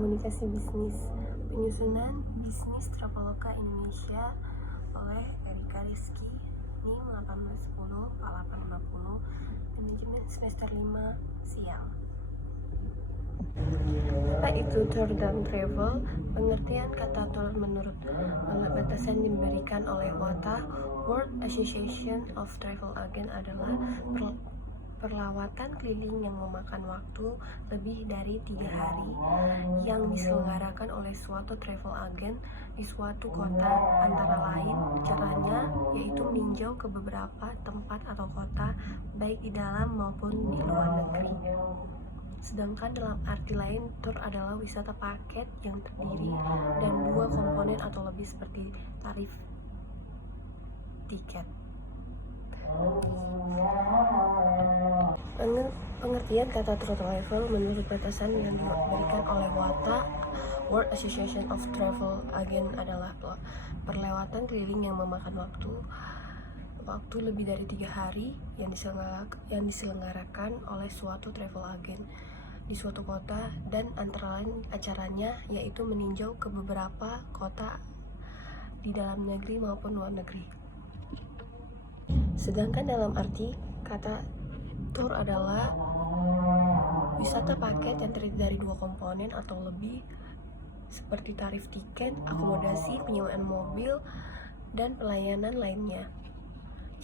komunikasi bisnis. Penyusunan bisnis Traveloka Indonesia oleh Erika Rizky, NIM 1810 4850, manajemen semester 5 siang. Apa itu tour dan travel? Pengertian kata tour menurut batasan diberikan oleh WATA, World Association of Travel Agent, adalah perlawatan keliling yang memakan waktu lebih dari 3 hari yang diselenggarakan oleh suatu travel agent di suatu kota, antara lain caranya yaitu meninjau ke beberapa tempat atau kota baik di dalam maupun di luar negeri. Sedangkan dalam arti lain, tour adalah wisata paket yang terdiri dan 2 komponen atau lebih seperti tarif tiket. Pengertian kata tour travel menurut batasan yang diberikan oleh WATA, World Association of Travel Agent, adalah perlewatan keliling yang memakan waktu lebih dari 3 hari yang diselenggarakan oleh suatu travel agent di suatu kota, dan antara lain acaranya yaitu meninjau ke beberapa kota di dalam negeri maupun luar negeri. Sedangkan dalam arti kata tour adalah wisata paket yang terdiri dari 2 komponen atau lebih seperti tarif tiket, akomodasi, penyewaan mobil, dan pelayanan lainnya.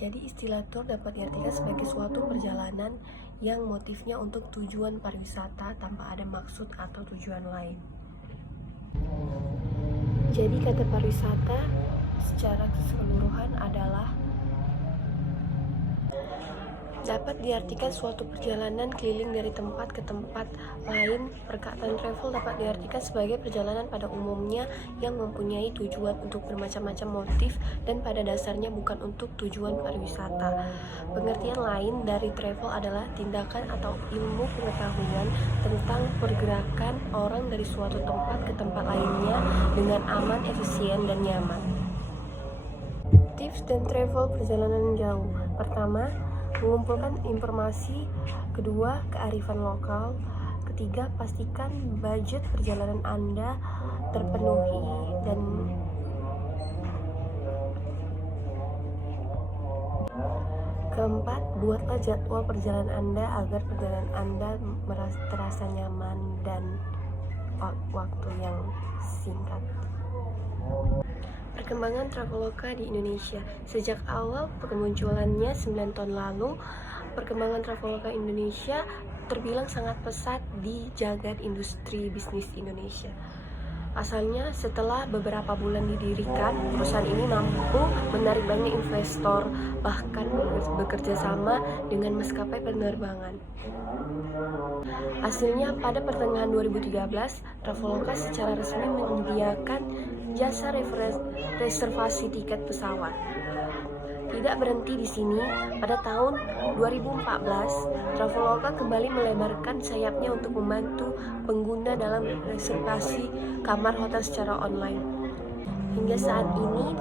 Jadi istilah tour dapat diartikan sebagai suatu perjalanan yang motifnya untuk tujuan pariwisata tanpa ada maksud atau tujuan lain. Jadi kata pariwisata secara keseluruhan adalah dapat diartikan suatu perjalanan keliling dari tempat ke tempat lain. Perkataan travel dapat diartikan sebagai perjalanan pada umumnya yang mempunyai tujuan untuk bermacam-macam motif dan pada dasarnya bukan untuk tujuan pariwisata. Pengertian lain dari travel adalah tindakan atau ilmu pengetahuan tentang pergerakan orang dari suatu tempat ke tempat lainnya dengan aman, efisien, dan nyaman. Tips dan travel perjalanan jauh. Pertama, mengumpulkan informasi. Kedua, kearifan lokal. Ketiga, pastikan budget perjalanan Anda terpenuhi. Dan keempat, buatlah jadwal perjalanan Anda agar perjalanan Anda terasa nyaman dan waktu yang singkat. Perkembangan Traveloka di Indonesia. Sejak awal kemunculannya 9 tahun lalu, perkembangan Traveloka Indonesia terbilang sangat pesat di jagat industri bisnis Indonesia. Asalnya setelah beberapa bulan didirikan, perusahaan ini mampu menarik banyak investor, bahkan bekerja sama dengan maskapai penerbangan. Hasilnya, pada pertengahan 2013, Traveloka secara resmi menyediakan jasa reservasi tiket pesawat. Tidak berhenti di sini, pada tahun 2014, Traveloka kembali melebarkan sayapnya untuk membantu pengguna dalam reservasi kamar hotel secara online. Hingga saat ini,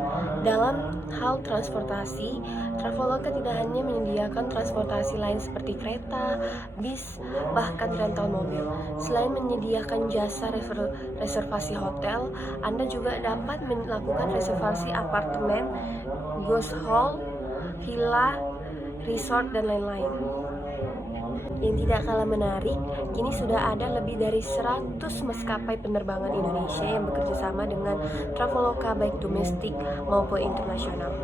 dalam hal transportasi, Traveloka tidak hanya menyediakan transportasi lain seperti kereta, bis, bahkan rental mobil. Selain menyediakan jasa reservasi hotel, Anda juga dapat melakukan reservasi apartemen, ghost hall, villa, resort, dan lain-lain. Yang tidak kalah menarik, kini sudah ada lebih dari 100 maskapai penerbangan Indonesia yang bekerja sama dengan Traveloka baik domestik maupun internasional.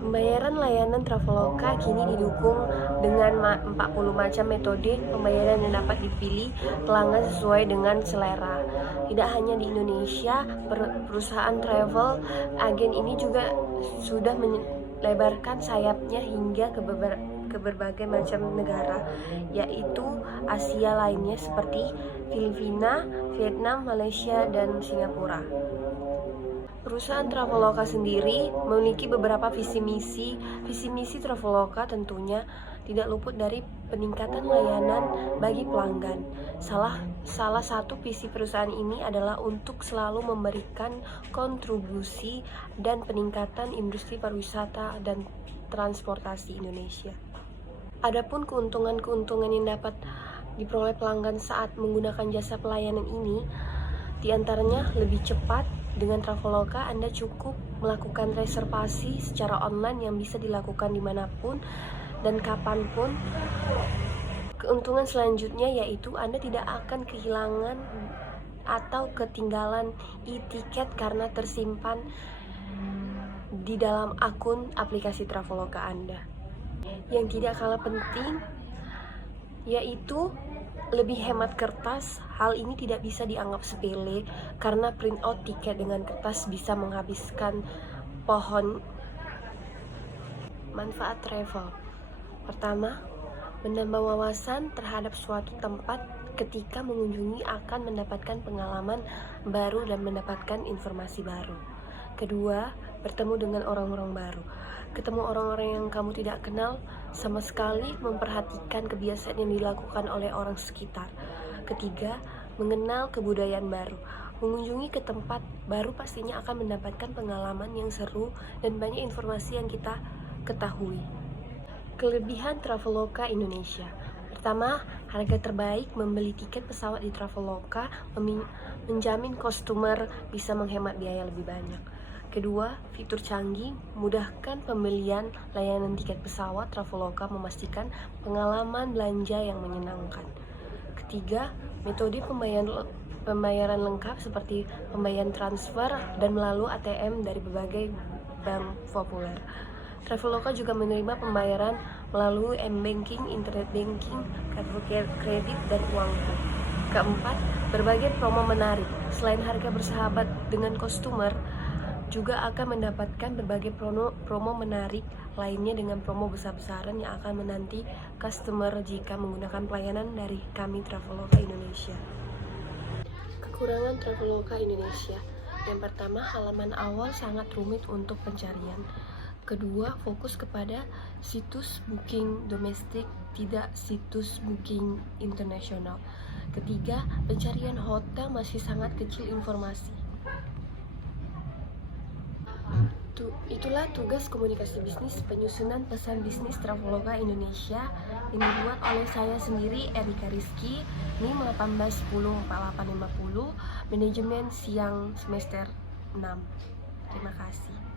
Pembayaran layanan Traveloka kini didukung dengan 40 macam metode pembayaran yang dapat dipilih pelanggan sesuai dengan selera. Tidak hanya di Indonesia, perusahaan travel agen ini juga sudah melebarkan sayapnya hingga ke berbagai macam negara, yaitu Asia lainnya seperti Filipina, Vietnam, Malaysia, dan Singapura. Perusahaan Traveloka sendiri memiliki beberapa visi misi. Visi misi Traveloka tentunya tidak luput dari peningkatan layanan bagi pelanggan. Salah satu visi perusahaan ini adalah untuk selalu memberikan kontribusi dan peningkatan industri pariwisata dan transportasi Indonesia. Adapun keuntungan-keuntungan yang dapat diperoleh pelanggan saat menggunakan jasa pelayanan ini, di antaranya lebih cepat. Dengan Traveloka, Anda cukup melakukan reservasi secara online yang bisa dilakukan dimanapun dan kapanpun. Keuntungan selanjutnya yaitu Anda tidak akan kehilangan atau ketinggalan e-tiket karena tersimpan di dalam akun aplikasi Traveloka Anda. Yang tidak kalah penting yaitu lebih hemat kertas. Hal ini tidak bisa dianggap sepele karena print out tiket dengan kertas bisa menghabiskan pohon. Manfaat travel. Pertama, menambah wawasan terhadap suatu tempat. Ketika mengunjungi akan mendapatkan pengalaman baru dan mendapatkan informasi baru. Kedua, bertemu dengan orang-orang baru. Ketemu orang-orang yang kamu tidak kenal sama sekali, memperhatikan kebiasaan yang dilakukan oleh orang sekitar. Ketiga, mengenal kebudayaan baru. Mengunjungi ke tempat baru pastinya akan mendapatkan pengalaman yang seru dan banyak informasi yang kita ketahui. Kelebihan Traveloka Indonesia. Pertama, harga terbaik. Membeli tiket pesawat di Traveloka menjamin customer bisa menghemat biaya lebih banyak. Kedua, fitur canggih mudahkan pembelian layanan tiket pesawat. Traveloka memastikan pengalaman belanja yang menyenangkan. Ketiga, metode pembayaran lengkap seperti pembayaran transfer dan melalui ATM dari berbagai bank populer. Traveloka juga menerima pembayaran melalui m-banking, internet banking, kartu kredit, dan uang tunai. Keempat, berbagai promo menarik. Selain harga bersahabat dengan customer, juga akan mendapatkan berbagai promo menarik lainnya dengan promo besar-besaran yang akan menanti customer jika menggunakan pelayanan dari kami Traveloka Indonesia. Kekurangan Traveloka Indonesia. Yang pertama, halaman awal sangat rumit untuk pencarian. Kedua, fokus kepada situs booking domestik, tidak situs booking internasional. Ketiga, pencarian hotel masih sangat kecil informasi. Itulah tugas komunikasi bisnis penyusunan pesan bisnis Traveloka Indonesia yang dibuat oleh saya sendiri, Erika Rizky, NIM 18104850, manajemen siang semester 6. Terima kasih.